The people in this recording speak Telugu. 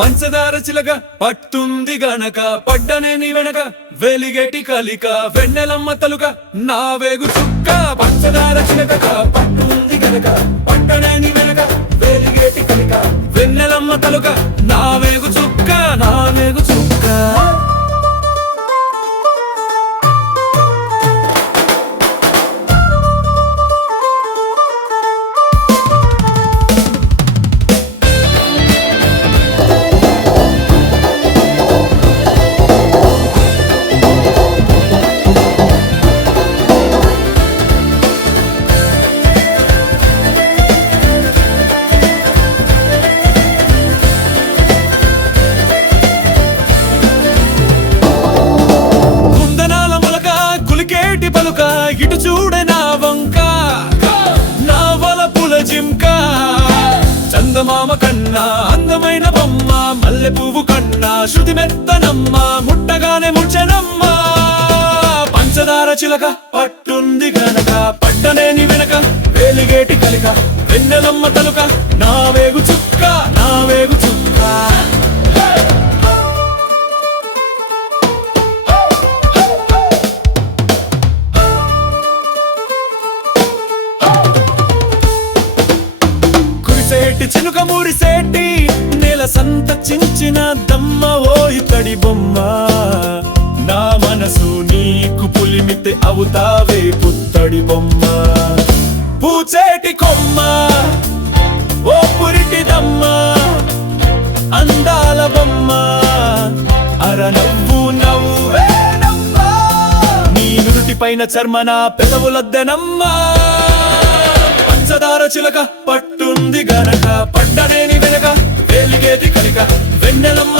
పంచదార చిలక పట్టుంది గనక పడ్డనేని వెనక వెలిగేటి కలిక వెన్నెలమ్మ తలుక నా వేగు చుక్క పంచదార చిలక పట్టుంది గనక పడ్డనేని వెనక వెలిగేటి కలిక వెన్నెలమ్మ తలుక నా వేగు చుక్క నా వేగు చుక్క పలుక ఇటు చూడే నా వంక నా వలపుల జింక చందమామ కన్నా అందమైన బొమ్మ మల్లె పువ్వు కన్నా శృతి మెత్తనమ్మ ముట్టగానే ముచ్చనమ్మ పంచదార చిలక పట్టుంది గనక పట్టనేని వెనక వేలిగేటి కలిక వెన్నెలమ్మ తలుక నా వేగు చుక్క నా వేగు చుక్క చినుక మురిసేటి నేల సంత చించిన దమ్మ ఓ ఇతడి బొమ్మ నా మనసు నీకు పులిమితే అవుతావే పుత్తడి బొమ్మ పూచేటి కొమ్మ ఓ పురిటి దమ్మ అందాల బొమ్మ అర నవ్వు నవ్వే నమ్మ నీ నుదుటి పైన చర్మన పెదవులద్దెనమ్మా పంచదార చిలక పట్టుంది గనక పడ్డనేని వెనక వేలిగేటి కలిక వెన్నెలమ్మ